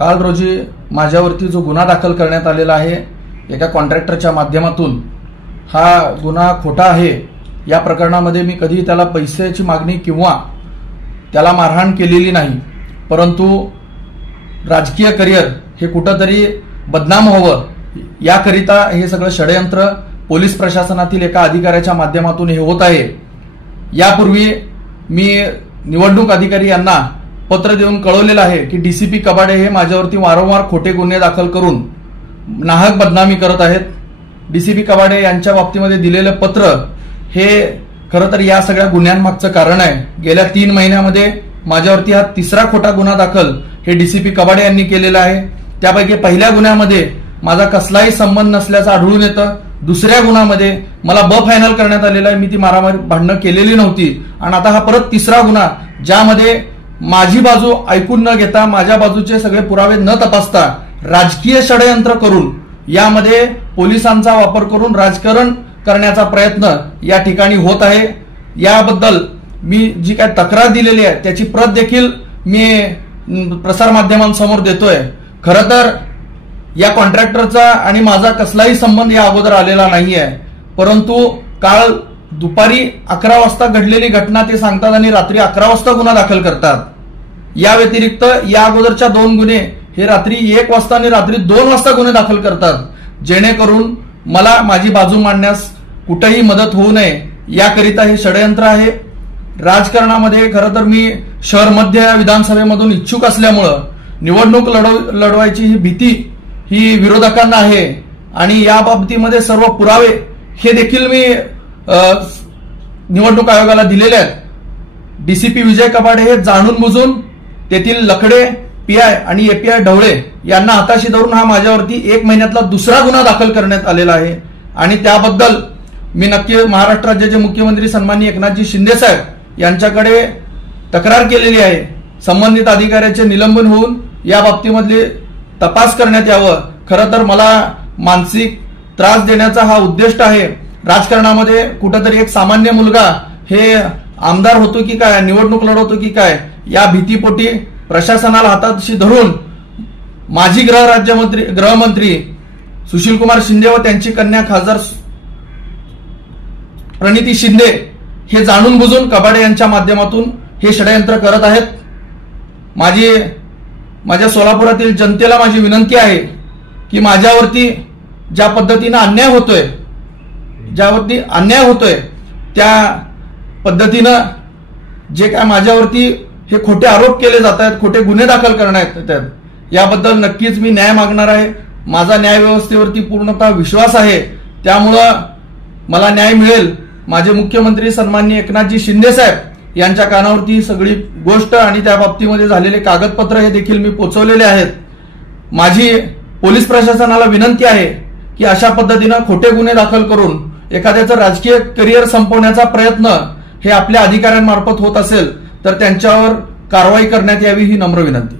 काल रोजी माझ्यावरती जो गुन्हा दाखल करण्यात आलेला आहे एका कॉन्ट्रॅक्टरच्या माध्यमातून, हा गुन्हा खोटा आहे। या प्रकरणामध्ये मी कधी त्याला पैशाची मागणी किंवा त्याला मारहाण केलेली नाही, परंतु राजकीय करिअर हे कुठंतरी बदनाम व्हावं याकरिता हे सगळं षडयंत्र पोलीस प्रशासनातील एका अधिकाऱ्याच्या माध्यमातून हे होत आहे। यापूर्वी मी निवडणूक अधिकारी यांना पत्र देऊन कळवलेलं आहे की डीसीपी कबाडे हे माझ्यावरती वारंवार खोटे गुन्हे दाखल करून नाहक बदनामी करत आहेत। डीसीपी कबाडे यांच्या बाबतीमध्ये दिलेलं पत्र हे खरं तर या सगळ्या गुन्ह्यांमागचं कारण आहे। गेल्या 3 महिन्यामध्ये माझ्यावरती हा 3रा खोटा गुन्हा दाखल हे डीसीपी कबाडे यांनी केलेला आहे। त्यापैकी पहिल्या गुन्ह्यामध्ये माझा कसलाही संबंध नसल्याचं आढळून येतं। दुसऱ्या गुन्ह्यामध्ये मला फायनल करण्यात आलेला आहे, मी ती मारामारी भांडणं केलेली नव्हती। आणि आता हा परत 3रा गुन्हा ज्यामध्ये माझी बाजू ऐकून न घेता, माझ्या बाजूचे सगळे पुरावे न तपासता राजकीय षडयंत्र करून यामध्ये पोलिसांचा वापर करून राजकारण करण्याचा प्रयत्न या ठिकाणी होत आहे। याबद्दल मी जी काय तक्रार दिलेली आहे त्याची प्रत देखील मी प्रसारमाध्यमांसमोर देतोय। खरं तर या कॉन्ट्रॅक्टरचा आणि माझा कसलाही संबंध या अगोदर आलेला नाहीये, परंतु काल दुपारी 11 वाजता घडलेली घटना ते सांगतात आणि रात्री 11 वाजता गुन्हा दाखल करतात। या व्यतिरिक्त या अगोदरच्या 2 गुन्हे हे रात्री 1 वाजता आणि रात्री 2 वाजता गुन्हे दाखल करतात, जेणेकरून मला माझी बाजू मांडण्यास कुठेही मदत होऊ नये याकरिता हे षडयंत्र आहे। राजकारणामध्ये खरं तर मी शहर मध्य विधानसभेमधून इच्छुक असल्यामुळं निवडणूक लढवायची ही भीती ही विरोधकांना आहे आणि या बाबतीमध्ये सर्व पुरावे हे देखील मी निवडणूक आयोगाला दिलेले आहेत। डीसीपी विजय कबाडे हे जाणून बुजून तेथील लकडे पीआय आणि एपीआय ढवळे यांना हाताशी धरून हा माझ्यावरती 1 महिन्यातला 2रा गुन्हा दाखल करण्यात आलेला आहे आणि त्याबद्दल मी नक्की महाराष्ट्र राज्याचे मुख्यमंत्री सन्माननीय एकनाथजी शिंदे साहेब यांच्याकडे तक्रार केलेली आहे। संबंधित अधिकाऱ्याचे निलंबन होऊन या बाबतीमधले तपास करण्यात यावं। खरं तर मला मानसिक त्रास देण्याचा हा उद्दिष्ट आहे। राजकारणामध्ये कुठंतरी एक सामान्य मुलगा हे आमदार होतो की काय, निवडणूक लढवतो की काय, या भीतीपोटी प्रशासनाला हाताशी धरून माजी गृहमंत्री सुशीलकुमार शिंदे व त्यांची कन्या खासदार प्रणिती शिंदे हे जाणून बुजून कबाडे यांच्या माध्यमातून हे षडयंत्र करत आहेत। माझ्या सोलापुरातील जनतेला माझी विनंती आहे की माझ्यावरती ज्या पद्धतीने अन्याय होतोय त्या पद्धतीनं जे काय माझ्यावरती हे खोटे आरोप केले जात आहेत, खोटे गुन्हे दाखल करण्यात येतात, याबद्दल नक्कीच मी न्याय मागणार आहे। माझा न्याय व्यवस्थेवरती पूर्णतः विश्वास आहे, त्यामुळं मला न्याय मिळेल। माझे मुख्यमंत्री सन्माननीय एकनाथजी शिंदे साहेब यांच्या कानावरती सगळी गोष्ट आणि त्या बाबतीमध्ये झालेले कागदपत्र हे देखील मी पोहोचवलेले आहेत। माझी पोलीस प्रशासनाला विनंती आहे की अशा पद्धतीनं खोटे गुन्हे दाखल करून एखाद्याचं राजकीय करिअर संपवण्याचा प्रयत्न हे आपल्या अधिकाऱ्यांमार्फत होत असेल तर त्यांच्यावर कारवाई करण्यात यावी ही नम्र विनंती।